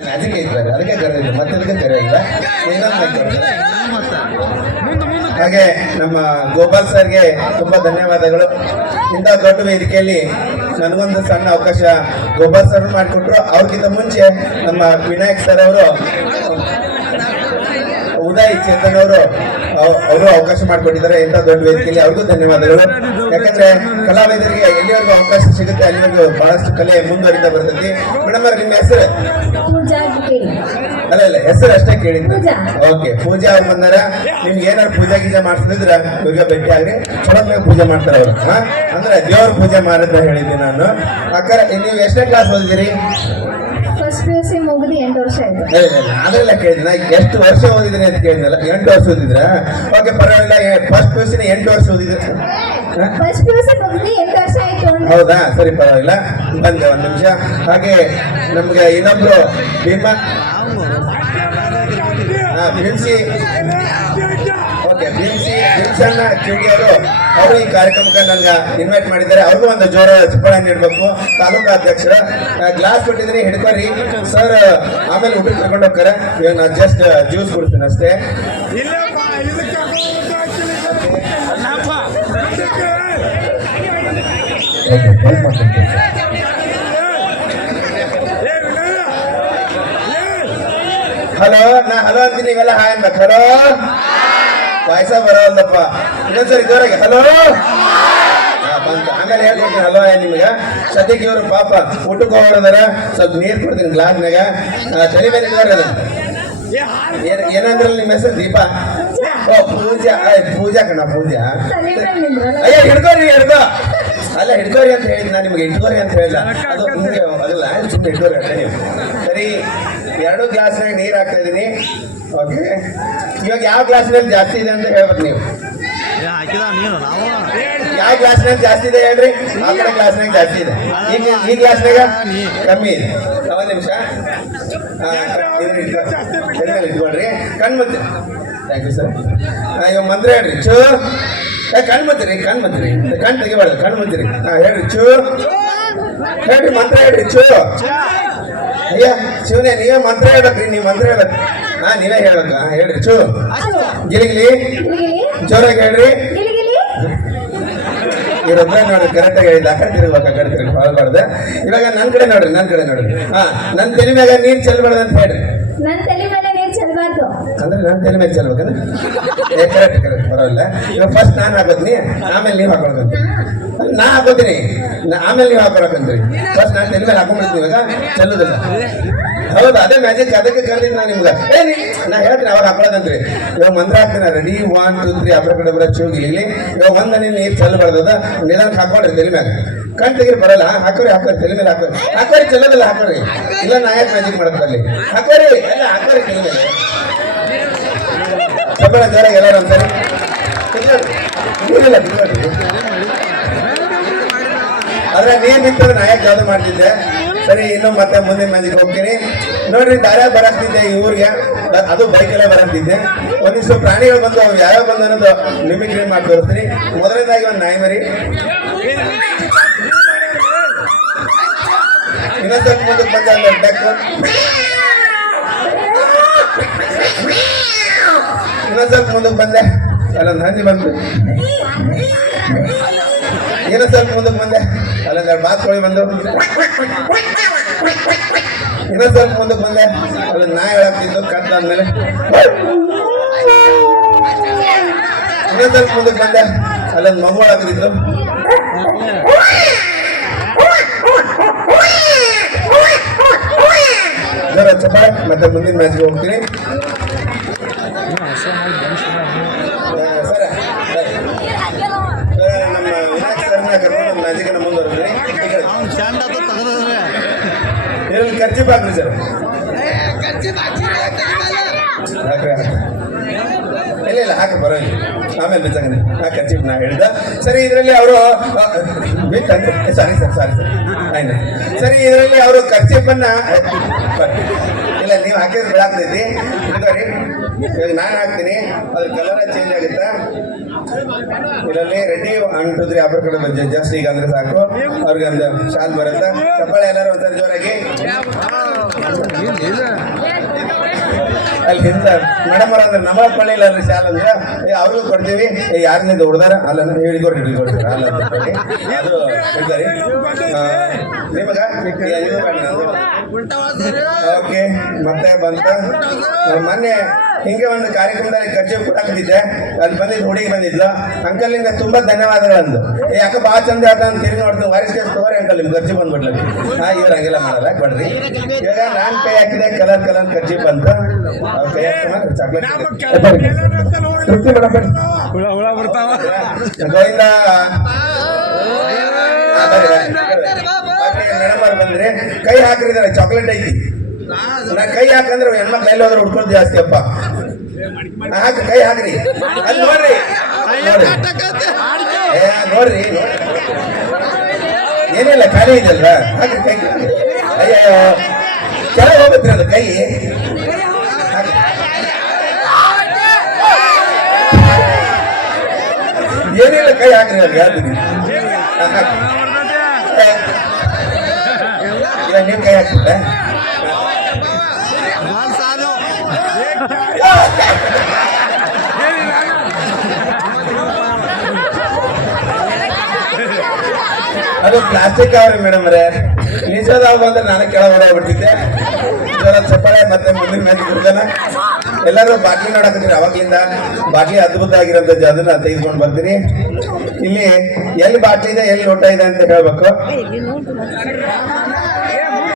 ಅದಕ್ಕೆ ಮತ್ತೆ ಕರೆಯಿಲ್ಲ ಹಾಗೆ ನಮ್ಮ ಗೋಪಾಲ್ ಸರ್ಗೆ ತುಂಬಾ ಧನ್ಯವಾದಗಳು. ಇಂಥ ದೊಡ್ಡ ವೇದಿಕೆಯಲ್ಲಿ ನನಗೊಂದು ಸಣ್ಣ ಅವಕಾಶ ಗೋಪಾಲ್ ಸರ್ ಮಾಡಿಕೊಟ್ರು. ಅವ್ರಿಗಿಂತ ಮುಂಚೆ ನಮ್ಮ ವಿನಾಯಕ್ ಸರ್ ಅವರು ಉದಯ್ ಚೇತನ್ ಅವರು ಅವರು ಅವಕಾಶ ಮಾಡಿಕೊಟ್ಟಿದ್ದಾರೆ ಇಂಥ ದೊಡ್ಡ ವೇದಿಕೆಯಲ್ಲಿ ಅವ್ರಿಗೂ ಧನ್ಯವಾದಗಳು. ಯಾಕಂದ್ರೆ ಕಲಾವಿದರಿಗೆ ಎಲ್ಲಿವರೆಗೂ ಅವಕಾಶ ಸಿಗುತ್ತೆ ಅಲ್ಲಿವರೆಗೂ ಬಹಳಷ್ಟು ಕಲೆ ಮುಂದುವರಿತಾ ಬರ್ತೈತಿ. ಮೇಡಮ್ ಅವ್ರ ನಿಮ್ಮ ಹೆಸರು? ಅಲ್ಲ ಅಲ್ಲ ಇಲ್ಲ ಹೆಸರು ಅಷ್ಟೇ ಕೇಳಿದ್ದು. ಓಕೆ ಪೂಜಾ ಅವ್ರು ಬಂದಾರ. ನಿಮ್ಗೆ ಏನಾರು ಪೂಜಾ ಗೀಜಾ ಮಾಡ್ತಿದ್ರ ಇವ್ರಿಗೆ ಭೇಟಿ ಆಗ್ರಿ ಚಲೋ ಪೂಜೆ ಮಾಡ್ತಾರ ಅವ್ರು ಅಂದ್ರೆ ದೇವ್ರ ಪೂಜೆ ಮಾಡಿದ್ರೆ ಹೇಳಿದ್ದೆ ನಾನು. ಅಕ್ಕ ನೀವು ಎಷ್ಟನೇ ಕ್ಲಾಸ್ ಓದಿದಿರಿ ಫಸ್ಟ್ ಪಿ ಯು ಸಿ ಮುಗಿದು ಎಂಟು ವರ್ಷ ಆಯ್ತು. ಅದೆಲ್ಲ ಕೇಳಿದ್ನ ಎಷ್ಟು ವರ್ಷ ಓದಿದ್ರಿ ಅಂತ ಕೇಳಿದ್ನಲ್ಲ? ಎಂಟು ವರ್ಷ ಓದಿದ್ರ? ಓಕೆ ಪರವಾಗಿಲ್ಲ ಫಸ್ಟ್ ಪಿ ಯು ಸಿನ ಎಂಟು ವರ್ಷ ಓದಿದ್ರೆ. ಫಸ್ಟ್ ಪಿ ಯು ಸಿ ಮುಗಿದು ಎಂಟು ವರ್ಷ ಆಯ್ತು ಹೌದಾ? ಸರಿ ಪರವಾಗಿಲ್ಲ. ಬಂದೆ ಒಂದು ನಿಮಿಷ. ಹಾಗೆ ನಮ್ಗೆ ಇನ್ನೊಬ್ರು ಭೀಮಾ. ಹಾ ಬಿಲ್ಸಿ ಓಕೆ ಬಿಲ್ಸಿ ಬಿಲ್ಸನ್ನ ಕಿವಿ ಅವರು ಅವರು ಈ ಕಾರ್ಯಕ್ರಮಕ್ಕೆ ನನ್ಗೆ ಇನ್ವೈಟ್ ಮಾಡಿದ್ದಾರೆ. ಅವ್ರಿಗೂ ಒಂದು ಜೋರ ಚಿಪ್ಪಣೆ ನೀಡಬೇಕು. ತಾಲೂಕು ಅಧ್ಯಕ್ಷರ ಗ್ಲಾಸ್ ಕೊಟ್ಟಿದ್ದೀನಿ. ಹಿಡ್ಕೊರಿ ಸರ್ ಆಮೇಲೆ ಊಟಕ್ಕೆ ಕರ್ಕೊಂಡು ಹೋಗ್ತಾರೆ. ಇವಾಗ ನಾನು ಜಸ್ಟ್ ಜ್ಯೂಸ್ ಕೊಡ್ತೀನಿ ಅಷ್ಟೇ. ಇಲ್ಲಪ್ಪ ಹಲೋ, ನಾ ಹಲೋ ಅಂತೀನಿ ನೀವೆಲ್ಲ ಹಾಯ್ ಅನ್ಬೇಕು ಹಲೋ? ಪಾಯಸ ಬರೋಲ್ಲಪ್ಪ ಇನ್ನೊಂದ್ಸರಿ ಜೋರಾಗಿ, ಹಲೋ? ಬಂತು. ಆಮೇಲೆ ಹೇಳ್ಕೊಡ್ತೀನಿ, ಹಲೋ ನಿಮ್ಗೆ? ಸದ್ಯಕ್ಕೆ ಇವರು ಪಾಪ ಊಟಕ್ಕೆ ಹೋಗೋದಾರ ಸ್ವಲ್ಪ ನೀರು ಕೊಡ್ತೀನಿ ಗ್ಲಾಸ್ನಾಗ. ತಲೆ ಮೇಲೆ ಇದ್ದಾರೆ ಅದು. ಏನಂದ್ರಲ್ಲ ನಿಮ್ಮ ಹೆಸರು? ದೀಪ. ಓ, ಪೂಜಾ. ಆಯ್ ಪೂಜಾ ಕಣ, ಪೂಜಾ. ಅಯ್ಯೋ ಅಯ್ಯ ಹಿಡ್ಕೋರಿ, ಹಿಡ್ಕೋ. ಅಲ್ಲ, ಹಿಡ್ಕೋರಿ ಅಂತ ಹೇಳಿದ್ ನಾನು ನಿಮ್ಗೆ, ಹಿಡ್ಕೋರಿ ಅಂತ ಹೇಳಿಲ್ಲ ಅದು ನಿಮ್ಗೆ ಅದಲ್ಲ ಸುಮ್ಮನೆ ಹಿಡ್ಕೋರಿ ಸರಿ ಎರಡು ಗ್ಲಾಸ್ ನೀರು ಹಾಕ್ತಾ ಇದೀನಿ ಓಕೆ ಇವಾಗ ಯಾವ ಗ್ಲಾಸ್ನಲ್ಲಿ ಜಾಸ್ತಿ ಇದೆ ಅಂತ ಹೇಳ್ಬೇಕು ನೀವು. ಯಾವ ಗ್ಲಾಸ್ನಾಗ ಜಾಸ್ತಿ ಇದೆ ಹೇಳ್ರಿ. ಆ ಕಡೆ ಗ್ಲಾಸ್ನಾಗ ಜಾಸ್ತಿ ಇದೆ. ಈಗ ಈ ಗ್ಲಾಸ್ನಾಗ ಕಮ್ಮಿ ಇದೆ. ಒಂದು ನಿಮಿಷ. ಇಟ್ಕೊಳ್ರಿ. ಕಣ್ಮತ್ತೆ ಥ್ಯಾಂಕ್ ಯು ಸರ್ ಇವಾಗ ಮಂತ್ರ ಹೇಳ್ರಿ. ಚೂ ಏ ಕಣ್ ಮುಚ್ಚಿರಿ ಕಣ್ ತೆಗಿಬಾರ್ದು ಕಣ್ ಮುಚ್ಚಿರಿ. ಹಾ ಹೇಳ್ರಿ ಚೂ ಹೇಳ್ರಿ ಮಂತ್ರ ಹೇಳ್ರಿ ಚೂ ಅಯ್ಯ ಶಿವನೇ ನೀವೇ ಮಂತ್ರ ಹೇಳ್ಬೇಕ್ರಿ ನೀವು ಮಂತ್ರ ಹೇಳ್ಬೇಕು ನಾ ನೀವೇ ಹೇಳ್ಬೇಕು ಹೇಳ್ರಿ ಚೂ. ಗಿಲಿಗಿಲಿ ಜೋರಾಗಿ ಹೇಳ್ರಿ. ಇವರೊಬ್ಬ ನೋಡ್ರಿ ಕರೆಕ್ಟ್ ಆಗಿ ಹೇಳಿದ ಆ ಕಡೆ ತಿರುಗ್ಬೇಕು ಆ ಕಡೆ ತಿರುಗಿ ಹೊರಬಾರ್ದು ಇವಾಗ ನನ್ನ ಕಡೆ ನೋಡ್ರಿ ನನ್ನ ಕಡೆ ನೋಡ್ರಿ. ಹಾ ನನ್ನ ತಲೆ ಮ್ಯಾಗ ನೀರು ಚೆಲ್ಬಾರ್ದು ಅಂತ ಹೇಳ್ರಿ. ಮೇಲೆ ಅಂದ್ರೆ ನನ್ನ ತಲೆ ಮೇಲೆ ಚೆಲ್ಬೇಕಂದ್ರೆ? ಕರೆಕ್ಟ್ ಕರೆಕ್ಟ್ ಬರೋಲ್ಲ ಇವಾಗ ಫಸ್ಟ್ ನಾನು ಹಾಕೋತೀನಿ, ಆಮೇಲೆ ನೀವು ಹಾಕೊಳಕಂತ ನಾ ಹಾಕೋತೀನಿ. ಆಮೇಲೆ ನೀವು ಹಾಕೊಳಕಂತೀರಿ ಫಸ್ಟ್ ನಾನು ತಲೆ ಮೇಲೆ ಹಾಕೊಂಡ್ಬಿಡ್ತೀನಿ ಇವಾಗ, ಚೆಲ್ಲೋದಿಲ್ಲ. ಹೌದು, ಅದೇ ಮ್ಯಾಜಿಕ್ ಅದಕ್ಕೆ ಕರೆದಿದ್ದು ನಾನು ನಿಮ್ಗೆ. ಏ, ನೀ ಹೇಳ್ತೀನಿ, ಅವಾಗ ಹಾಕೊಳ್ಳೋದಂತ್ರಿ ಇವಾಗ ಮಂತ್ರ ಹಾಕ್ತೀನಿ ready one two three abracadabra ಚೂಗಿ ಇಲ್ಲಿ. ಇವಾಗ ಒಂದು ನೀನು ನೀರು ಚೆಲ್ಲಬಾರ್ದದ ನಿಧಾನಕ್ಕೆ ಹಾಕೊಂಡ್ರಿ ತಲೆ ಮ್ಯಾಗ. ಕಣ್ ತೆಗಿರಿ ಬರಲ್ಲ. ಹಾಕೋರಿ ಹಾಕೋರಿ ತಲೆ ಮೇಲೆ ಹಾಕೋರಿ. ಹಾಕೋರಿ. ಚೆಲ್ಲೋದಿಲ್ಲ ಹಾಕೋರಿ. ಇಲ್ಲ ನಾ ಯಾಕೆ ಮ್ಯಾಜಿಕ್ ಬರಲಿ ಹಾಕೋರಿ ಎಲ್ಲ ಹಾಕೋರಿ ತಲೆ ಮೇಲೆ. ಚಪ್ಪಳ ಜೋರಾಗಿ ಎಲ್ಲರೂ ಅಂತಾರೆ ನೀರಿಲ್ಲ ಅದ್ರ ಆದ್ರೆ ನೀರ್ ನಿಂತಂದ್ರೆ ನಾ ಯಾಕೆ ಯಾವ್ದು ಮಾಡ್ತಿದ್ದೆ? ಸರಿ ಇನ್ನು ಮತ್ತೆ ಮುಂದಿನ ಮ್ಯಾಜಿಕ್ ಹೋಗ್ತೀನಿ. ನೋಡ್ರಿ ದಾರ ಬರಾಕ್ತಿದ್ದೆ ಈ ಊರಿಗೆ. ಅದು ಅದು ಬೈಕೆಲ್ಲ ಬರಾಕ್ತಿದ್ದೆ. ಒಂದಿಷ್ಟು ಪ್ರಾಣಿಗಳು ಬಂದು ಅವು ಯಾವ್ಯಾವ ಬಂದು ಅನ್ನೋದು ಲಿಮಿಟ್ ಮಾಡಿ ತೋರಿಸ್ತೀನಿ ಮೊದಲನೇದಾಗಿ ಒಂದು ನಾಯಿ ಮರಿ. ಇನ್ನೊಂದ್ ಸ್ವಲ್ಪ ಮುಂದಕ್ಕೆ ಬಂದ ಬೆಕ್ಕು ಇನ್ನೊಂದ್ ಮುಂದಕ್ಕೆ ಬಂದೆ. ಅಲ್ಲೊಂದು ಹಂದಿ ಬಂದು. ಏನೋ ಮುಂದಕ್ಕೆ ಬಂದೆ. ಅಲ್ಲೊಂದೆರಡು ಎರಡು ಕೋಳಿ ಬಂದು. ಇನ್ನೊಂದು ಮುಂದಕ್ಕೆ ಬಂದೆ. ಅಲ್ಲೊಂದು ನಾಯಿ ಹೇಳಾಕ್ತಿದ್ದು ಕತ್ತಾದ್ಮೇಲೆ ಇನ್ನೊಂದು ಸ್ವಲ್ಪ ಮುಂದಕ್ಕೆ ಬಂದೆ. ಅಲ್ಲೊಂದು ಮಗು ಹಾಕಿದ್ದು ಜರ ಚಪ್ಪಾಳೆ ಮತ್ತೆ ಮುಂದಿನ ಮ್ಯಾಚ್ಗೆ ಹೋಗ್ತೀನಿ. ಸರ ನಮ್ಮ ವಿನಾಯಕ್ ಸರ್ನ ಕರ್ಕೊಂಡು ಮ್ಯಾಜಿಕನ್ನ ಮುಂದುವರೆದ್ರಿ ಅವ್ನು ಚಂಡ ತೆಗೆದ್ರೆ ಇದರಲ್ಲಿ ಖರ್ಚು ಹಾಕ್ರಿ ಸರ್ ಹಾಕ್ರಿ. ಇಲ್ಲ ಇಲ್ಲ ಹಾಕಿ ಬರೋಲ್ಲ ಆಮೇಲೆ ಬಿತ್ತಂಗನೆ ಆ ಖರ್ಚು ನಾ ಹೇಳ್ದ. ಸರಿ ಇದರಲ್ಲಿ ಅವರು ಸಾರಿ ಸರ್ ಸಾರಿ ಸರ್ ಆಯ್ತು. ಸರಿ ಇದರಲ್ಲಿ ಅವರು ಖರ್ಚಿಪ್ಪನ್ನ ಇಲ್ಲ ನೀವು ಹಾಕಿದ್ರೆ ಬೆಳಾಗ್ತೈತಿ ಇಟ್ಕೋರಿ ಇವಾಗ ನಾನು ಹಾಕ್ತೀನಿ. ಅದ್ರ ಕಲರ್ ಚೇಂಜ್ ಆಗುತ್ತಾ? ಇದರಲ್ಲಿ ರೆಡಿ ತ್ರೀ ಅಪರ್ ಕಡೆ ಬಂದ ಜಾಸ್ತಿ ಈಗ ಅಂದ್ರೆ ಸಾಕು. ಅವ್ರಿಗೆ ಒಂದು ಶಾಲ್ ಬರುತ್ತಾ? ಚಪ್ಪಾಳೆ ಎಲ್ಲರೂ ಒಂದ್ಸರಿ ಜೋರಾಗಿ. ಅಲ್ಲಿ ಹಿಂದ ಮೇಡಮ್ ಅವ್ರ ಅಂದ್ರೆ ನಮ್ಮ ಕೊಳ್ಳಿಲ್ಲ ಅಲ್ರಿ ಶಾಲೆ ಅಂದ್ರೆ ಅವ್ರಿಗೂ ಕೊಡ್ತೀವಿ. ಯಾರನ್ನ ಯಾರನ್ನಿಂದ ಹುಡ್ದಾರ? ಅಲ್ಲ ಹೇಳಿಕೊಡ್ರಿ ಹೇಳಿಕೊಡ್ರಿ ಅಲ್ಲ. ಅದು ಹೇಳ್ತಾರೆ ನಿಮಗ. ಓಕೆ ಮತ್ತೆ ಬಂತ? ಮೊನ್ನೆ ಹಿಂಗೆ ಒಂದು ಕಾರ್ಯಕ್ರಮದಲ್ಲಿ ಖರ್ಚು ಕೊಡಾಕತ್ತಿದ್ದೆ ಅಲ್ಲಿ ಬಂದಿದ್ದು ಹುಡುಗಿ ಬಂದಿದ್ಲು. ಅಂಕಲ್ ನಿಮ್ಗೆ ತುಂಬಾ ಧನ್ಯವಾದಗಳಂದು ಏ ಯಾಕೆ ಭಾಳ ಚಂದ ಆಟ ಅಂತ ತಿರುಗಿ ನೋಡ್ತೀನಿ. ವಾರಿಸ್ ಕೇಸ್ ತಗೋರಿ ಅಂಕಲ್ ನಿಮ್ಗೆ ಖರ್ಚು ಬಂದ್ಬಿಡ್ಲಿ. ಹಾ ಇವ್ರು ಹಂಗೆಲ್ಲ ಮಾಡಲ್ಲ ಕೊಡ್ರಿ ಇವಾಗ ನಾನ್ ಕೈ ಹಾಕಿದೆ ಕಲರ್ ಕಲರ್ ಖರ್ಚು ಬಂತು. ಕೈ ಚಾಕ್ಲೇಟ್ ಗೋವಿಂದ ಮೇಡಮ್ ಅವ್ರು ಬಂದ್ರೆ ಕೈ ಹಾಕಿದ್ರೆ ಚಾಕ್ಲೇಟ್ ಐತಿ. ಕೈ ಹಾಕಂದ್ರೆ ಹೆಣ್ಮಕ್ಳು ಎಲ್ಲಿ ಹೋದ್ರೆ ಹುಡ್ಕೊಳ್ಳೋದು ಜಾಸ್ತಿ ಅಪ್ಪ. ಹಾಕಿ, ಕೈ ಹಾಕ್ರಿ. ಅಲ್ಲಿ ನೋಡ್ರಿ. ನೋಡ್ರಿ. ಏನಿಲ್ಲ ಖಾಲಿ ಇದೆಯಲ್ವಾ? ಹಾಕ್ರಿ ಕೈ. ಅಯ್ಯೋ ಕೆಳಗೆ ಹೋಗುತ್ತೆ ಅದು ಕೈ. ಏನಿಲ್ಲ ಕೈ ಹಾಕ್ರಿ ಅಲ್ಲಿ ಹಾಕ್ರಿ. ನೀವು ಕೈ ಹಾಕ್ತಿಲ್ಲ ಅದು ಪ್ಲಾಸ್ಟಿಕ್ ಅವ್ರಿ ಮೇಡಮ್ ರೇ ನಿಜದಾಗ ಬಂದ್ರೆ ನಾನು ಕೆಳ ಹೊಡೋಗ್ಬಿಟ್ಟಿದ್ದೆ ಜ್ವರ ಚಪ್ಪಾಳೆ ಮತ್ತೆ ಮುಂದಿನ ಮೇಲೆ ಕುಡ್ದನ ಎಲ್ಲರೂ ಬಾಟ್ಲಿ ನೋಡಕತ್ತೀರಿ ಅವಾಗ್ಲಿಂದ. ಬಾಟ್ಲಿ ಅದ್ಭುತ ಆಗಿರೋಂಥ ಅದನ್ನ ತೆಗೆದುಕೊಂಡು ಬರ್ತೀನಿ. ಇಲ್ಲಿ ಎಲ್ಲಿ ಬಾಟ್ಲಿ ಇದೆ, ಎಲ್ಲಿ ಲೋಟ ಇದೆ ಅಂತ ಹೇಳ್ಬೇಕು.